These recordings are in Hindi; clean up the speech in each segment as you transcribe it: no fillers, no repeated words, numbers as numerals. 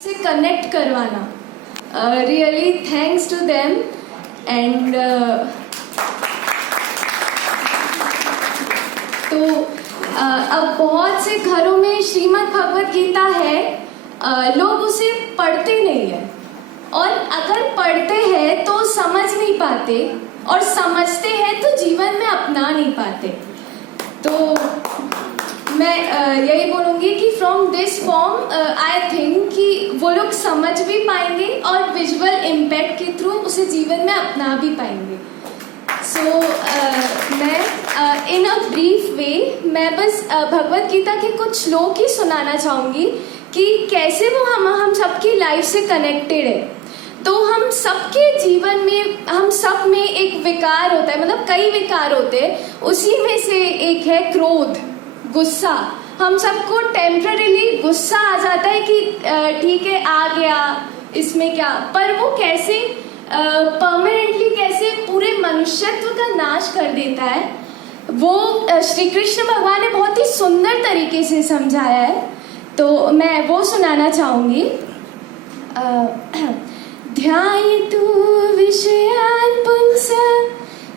से कनेक्ट करवाना, really thanks to them. And तो अब बहुत से घरों में श्रीमद् भगवत गीता है, लोग उसे पढ़ते नहीं है, और अगर पढ़ते हैं तो समझ नहीं पाते, और समझते हैं तो जीवन में अपना नहीं पाते। तो मैं यही बोलूँगी कि from this form I think कि वो लोग समझ भी पाएंगे और विजुअल इम्पैक्ट के थ्रू उसे जीवन में अपना भी पाएंगे। सो मैं इन अ ब्रीफ वे मैं बस भगवत गीता के कुछ श्लोक ही सुनाना चाहूँगी कि कैसे वो हम सबकी लाइफ से कनेक्टेड है। तो हम सबके जीवन में, हम सब में एक विकार होता है, मतलब कई विकार होते हैं, उसी में से एक है क्रोध, गुस्सा। हम सबको टेम्पररीली गुस्सा आ जाता है कि ठीक है आ गया, इसमें क्या, पर वो कैसे परमानेंटली कैसे पूरे मनुष्यत्व का नाश कर देता है, वो श्री कृष्ण भगवान ने बहुत ही सुंदर तरीके से समझाया है। तो मैं वो सुनाना चाहूँगी। ध्यायतु विषयान् पुंसः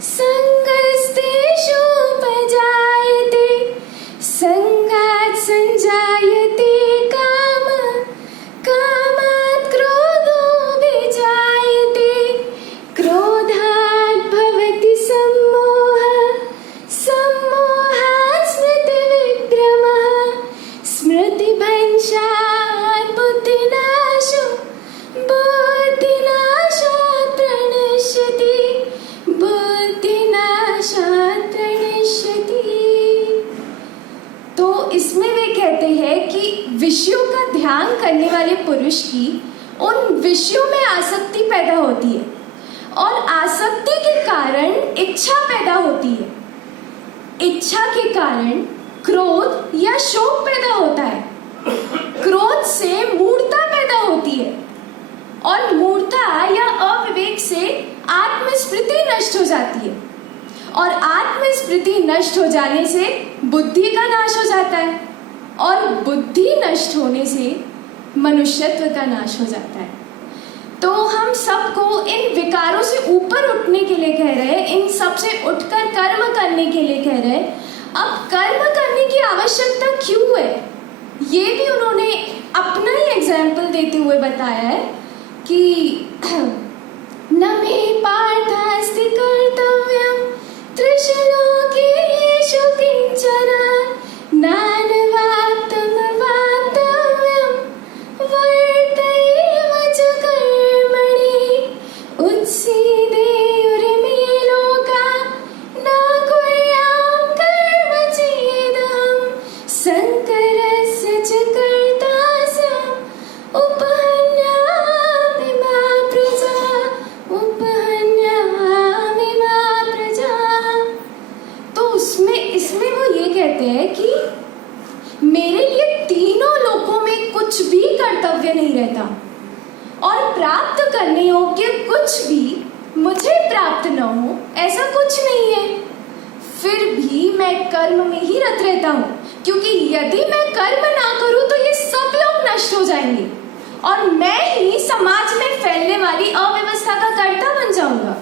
संगस्तेषु उपजायते, संगात् संजायते कामः, कामात् क्रोधो विजायते, क्रोधात् भवति सम्मोहः, सम्मोहात् स्मृतिविभ्रमः, स्मृतिभ्रंशात् बुद्धिनाशो, बुद्धिनाशात् प्रणश्यति, बुद्धिनाशात् प्रणश्यति। तो इसमें वे कहते हैं कि विषयों का ध्यान करने वाले पुरुष की उन विषयों में आसक्ति पैदा होती है, और आसक्ति के कारण इच्छा पैदा होती है, इच्छा के कारण क्रोध या शोक पैदा होता है, क्रोध से मूढ़ता पैदा होती है, और मूढ़ता या अविवेक से आत्मस्मृति नष्ट हो जाती है, और आत्मस्मृति नष्ट हो जाने से बुद्धि का नाश हो जाता है, और बुद्धि नष्ट होने से मनुष्यत्व का नाश हो जाता है। तो हम सबको इन विकारों से ऊपर उठने के लिए कह रहे हैं, इन सब से उठकर कर्म करने के लिए कह रहे हैं। अब कर्म करने की आवश्यकता क्यों है, ये भी उन्होंने अपना ही एग्जाम्पल देते हुए बताया है कि न मे पार्थास्ति कर्तव्यं त्रिशलोकेषु किंचन, नानवाप्तमवाप्तव्यं वर्तैव च कर्मणि, उत्सीदेयुर्मे लोका न कुर्यां कर्म चेदहं, शङ्करस्य च कर्ता स्याम्, उपहन्यामि मा प्रजा, उपहन्यामि मा प्रजा। तो इसमें वो ये कहते हैं कि मेरे लिए तीनों लोकों में कुछ भी कर्तव्य नहीं रहता, और प्राप्त करने योग्य कुछ भी मुझे प्राप्त न हो, ऐसा कुछ नहीं है। फिर भी मैं कर्म में ही रत रहता हूँ, क्योंकि यदि मैं कर्म ना करूँ तो ये सब लोग नष्ट हो जाएंगे, और मैं ही समाज में फैलने वाली अव्यवस्था का कर्ता बन जाऊंगा।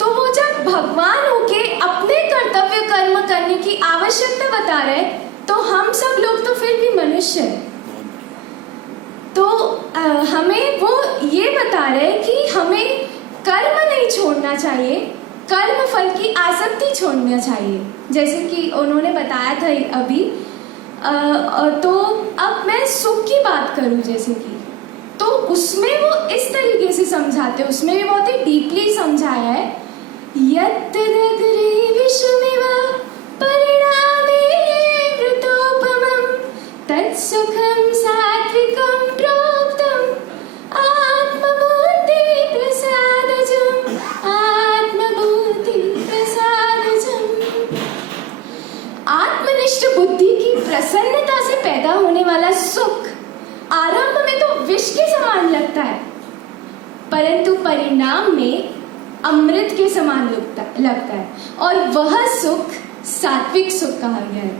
तो वो जब भगवान होके अपने कर्तव्य कर्म करने की आवश्यकता बता रहे, तो हम सब लोग तो फिर भी मनुष्य हैं। तो हमें वो ये बता रहे कि हमें कर्म नहीं छोड़ना चाहिए, कर्म फल की आसक्ति छोड़ना चाहिए, जैसे कि उन्होंने बताया था अभी। तो अब मैं सुख की बात करूं, जैसे कि तो उसमें वो इस तरीके से समझाते हैं, उसमें भी बहुत ही डीपली समझाया है। यत्तदग्रे विषमिव परिणामे वृतोपमं, तत्सुखं सात्विकं प्रोक्तम् आत्मबुद्धि प्रसादजम्, आत्मबुद्धि प्रसादजम्। आत्मनिष्ठ बुद्धि की प्रसन्नता से पैदा होने वाला सुख आरंभ में तो विष के समान लगता है, परंतु परिणाम में अमृत के समान लगता है, और वह सुख सात्विक सुख कहा गया है।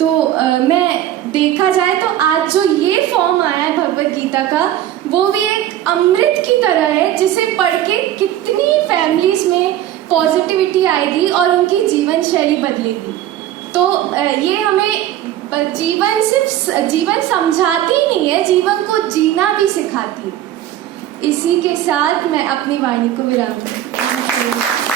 तो मैं देखा जाए तो आज जो ये फॉर्म आया है भगवत गीता का, वो भी एक अमृत की तरह है, जिसे पढ़ के कितनी फैमिलीज में पॉजिटिविटी आएगी और उनकी जीवन शैली बदलेगी। तो ये हमें जीवन समझाती ही नहीं है, जीवन को जीना भी सिखाती है। इसी के साथ मैं अपनी वाणी को विराम दूं।